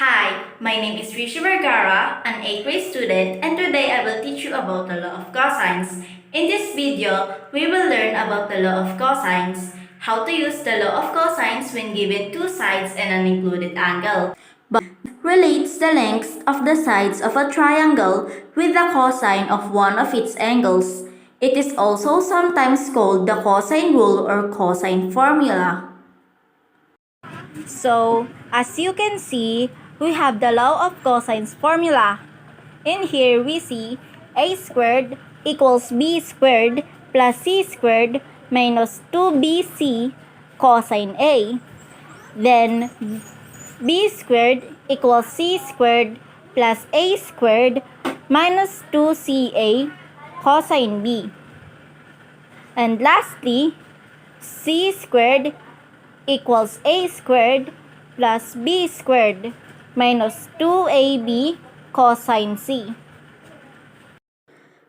Hi, my name is Vergara, an 8th grade student, and today I will teach you about the law of cosines. In this video, we will learn about the law of cosines, how to use the law of cosines when given two sides and an included angle. But relates the lengths of the sides of a triangle with the cosine of one of its angles. It is also sometimes called the cosine rule or cosine formula. So, as you can see, we have the law of cosines formula. In here, we see a squared equals b squared plus c squared minus 2bc cosine a. Then, b squared equals c squared plus a squared minus 2ca cosine b. And lastly, c squared equals a squared plus b squared minus 2ab cosine c.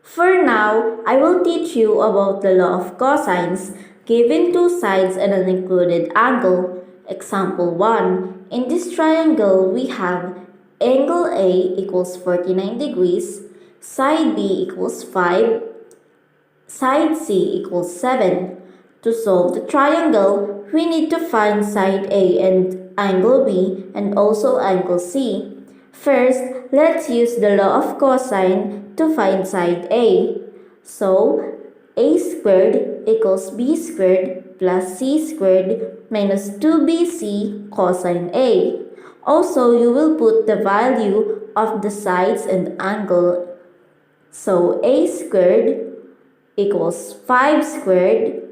For now, I will teach you about the law of cosines given two sides and an included angle. Example 1. In this triangle, we have angle A equals 49 degrees, side B equals 5, side C equals 7. To solve the triangle, we need to find side A and angle B and also angle C. First, let's use the law of cosine to find side A. So, A squared equals B squared plus C squared minus 2BC cosine A. Also, you will put the value of the sides and angle. So, A squared equals 5 squared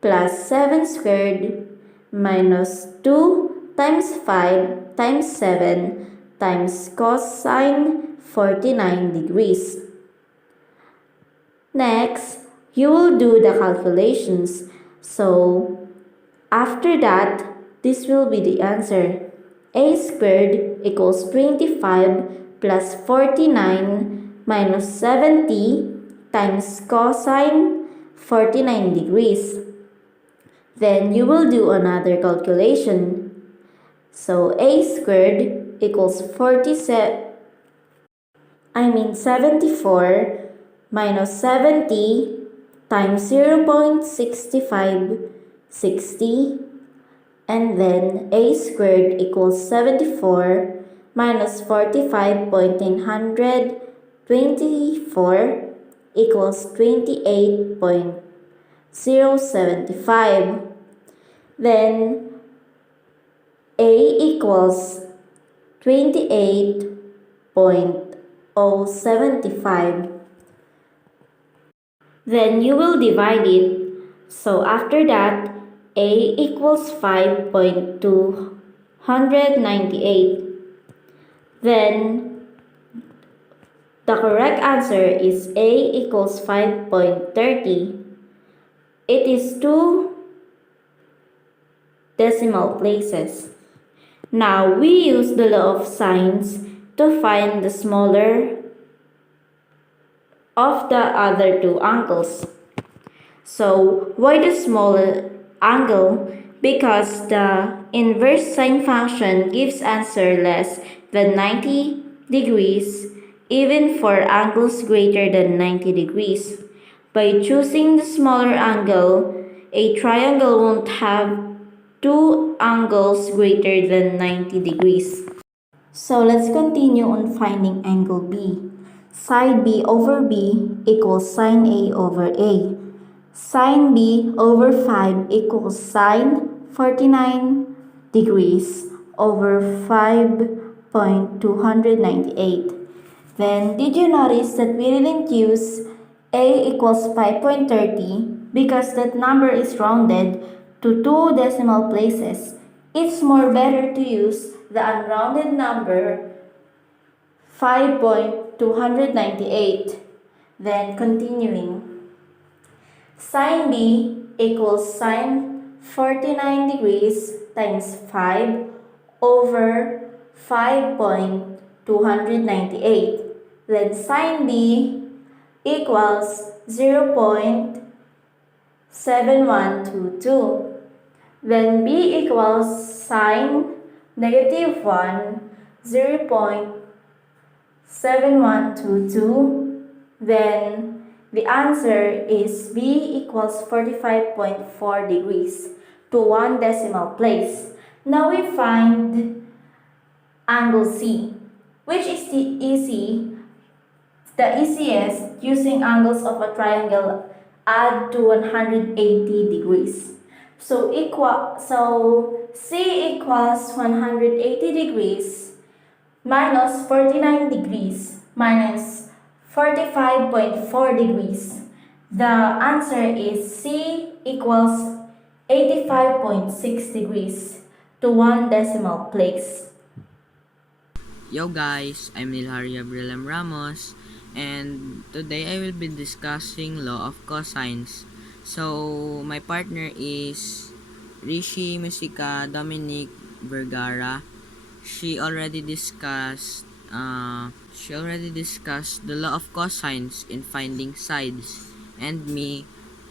plus 7 squared minus 2 times 5 times 7 times cosine 49 degrees. Next, you will do the calculations. So, after that, this will be the answer. A squared equals 25 plus 49 minus 70 times cosine 49 degrees. Then you will do another calculation. So a squared equals 74 minus 70 times 0.6560, and then a squared equals 74 minus 45.924 equals 28.075. Then A equals 28.075. Then you will divide it. So after that, A equals 5.298. Then the correct answer is A equals 5.30. It is two decimal places. Now we use the law of sines to find the smaller of the other two angles. So why the smaller angle? Because the inverse sine function gives answer less than 90 degrees even for angles greater than 90 degrees. By choosing the smaller angle, a triangle won't have two angles greater than 90 degrees. So let's continue on finding angle B. Side B over B equals sine A over A. Sine B over 5 equals sine 49 degrees over 5.298. Then, did you notice that we didn't use A equals 5.30 because that number is rounded to two decimal places? It's more better to use the unrounded number 5.298. Then, continuing. Sine B equals sine 49 degrees times 5 over 5.298. Then sine B equals 0.7122. Then B equals sine negative 1 0.7122, then the answer is B equals 45.4 degrees to one decimal place. Now we find angle C, which is the easiest using angles of a triangle add to 180 degrees. So C equals 180 degrees minus 49 degrees minus 45.4 degrees. The answer is C equals 85.6 degrees to one decimal place. Yo guys, I'm Vergara and Ramos, and today I will be discussing law of cosines. So my partner is Rishi Musica Dominic Vergara. She already discussed the law of cosines in finding sides, and me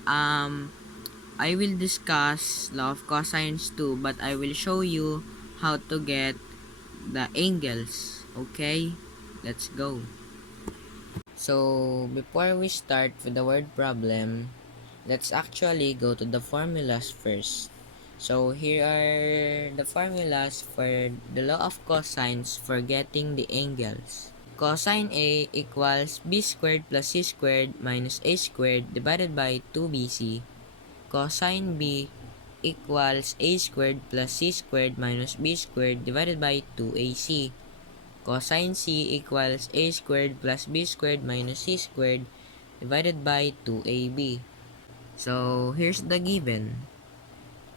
I will discuss law of cosines too, but I will show you how to get the angles. Okay, let's go. So before we start with the word problem, let's actually go to the formulas first. So here are the formulas for the law of cosines for getting the angles. Cosine A equals b squared plus c squared minus a squared divided by 2bc. Cosine B equals a squared plus c squared minus b squared divided by 2ac. Cosine C equals a squared plus b squared minus c squared divided by 2ab. So, here's the given.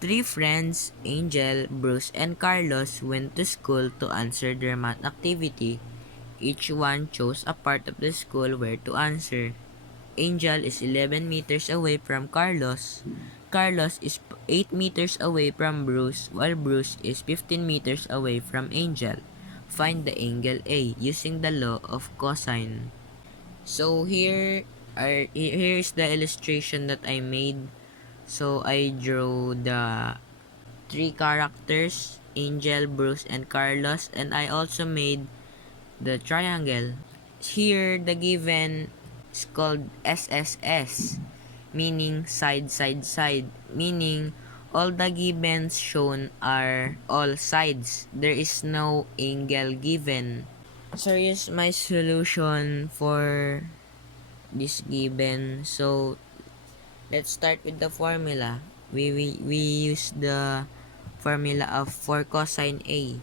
Three friends, Angel, Bruce, and Carlos, went to school to answer their math activity. Each one chose a part of the school where to answer. Angel is 11 meters away from Carlos. Carlos is 8 meters away from Bruce, while Bruce is 15 meters away from Angel. Find the angle A using the law of cosine. So here's the illustration that I made. So I drew the three characters, Angel, Bruce, and Carlos, and I also made the triangle. Here, the given is called SSS, meaning side, side, side, meaning all the givens shown are all sides. There is no angle given. So here's my solution for this given. So let's start with the formula. We use the formula of 4 cosine A.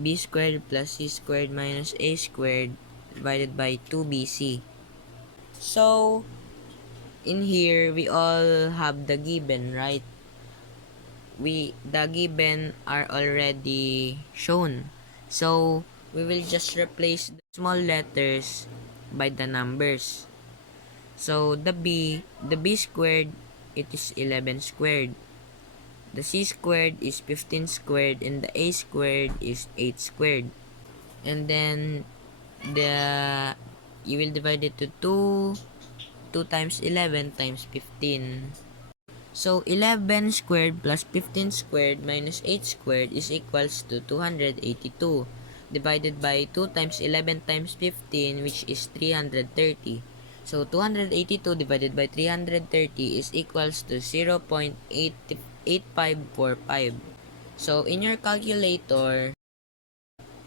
B squared plus C squared minus A squared divided by 2BC. So, in here, we all have the given, right? The given are already shown. So, we will just replace the small letters by the numbers. So, the B squared, it is 11 squared. The C squared is 15 squared, and the A squared is 8 squared. And then, you will divide it to 2 times 11 times 15. So 11 squared plus 15 squared minus 8 squared is equals to 282 divided by 2 times 11 times 15, which is 330. So 282 divided by 330 is equals to 0.8545. So in your calculator,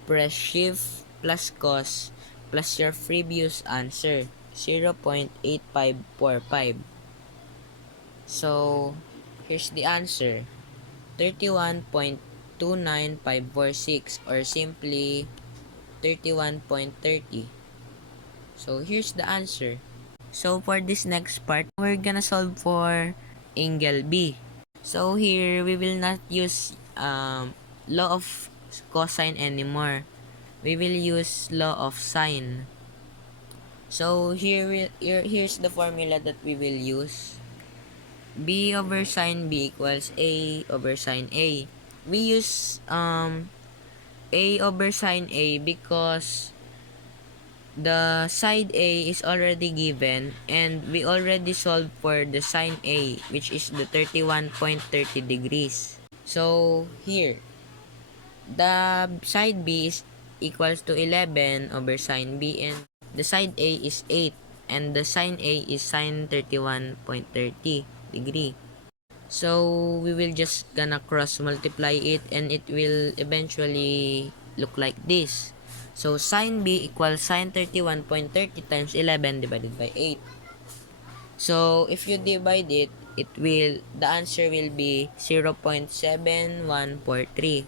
press shift plus cos plus your previous answer, 0.8545. So, here's the answer, 31.29546, or simply 31.30. So, here's the answer. So, for this next part, we're gonna solve for angle B. So, here, we will not use law of cosine anymore. We will use law of sine. So, here's the formula that we will use. B over sine B equals A over sine A. We use A over sine A because the side A is already given and we already solved for the sine A, which is the 31.30 degrees. So here, the side B is equals to 11 over sine B, and the side A is 8 and the sine A is sine 31.30 degree. So we will just gonna cross multiply it and it will eventually look like this. So sine B equals sine 31.30 times 11 divided by 8. So if you divide it, the answer will be 0.7143.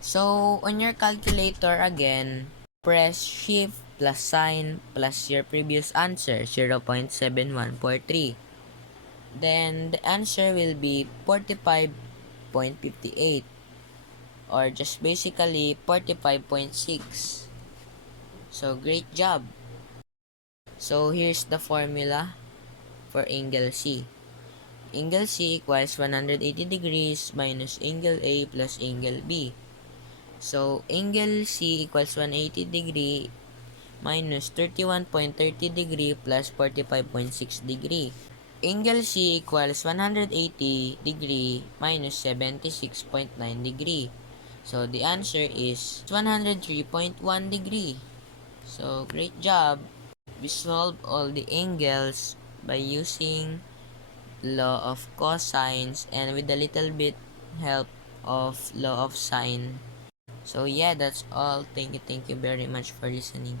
So on your calculator again, press shift plus sign plus your previous answer 0.7143. Then the answer will be 45.58 or just basically 45.6. So great job. So here's the formula for angle C. Angle C equals 180 degrees minus angle A plus angle B. So angle C equals 180 degree minus 31.30 degree plus 45.6 degree. Angle C equals 180 degree minus 76.9 degree. So the answer is 103.1 degree. So great job. We solved all the angles by using law of cosines and with a little bit help of law of sine. So yeah, that's all. Thank you very much for listening.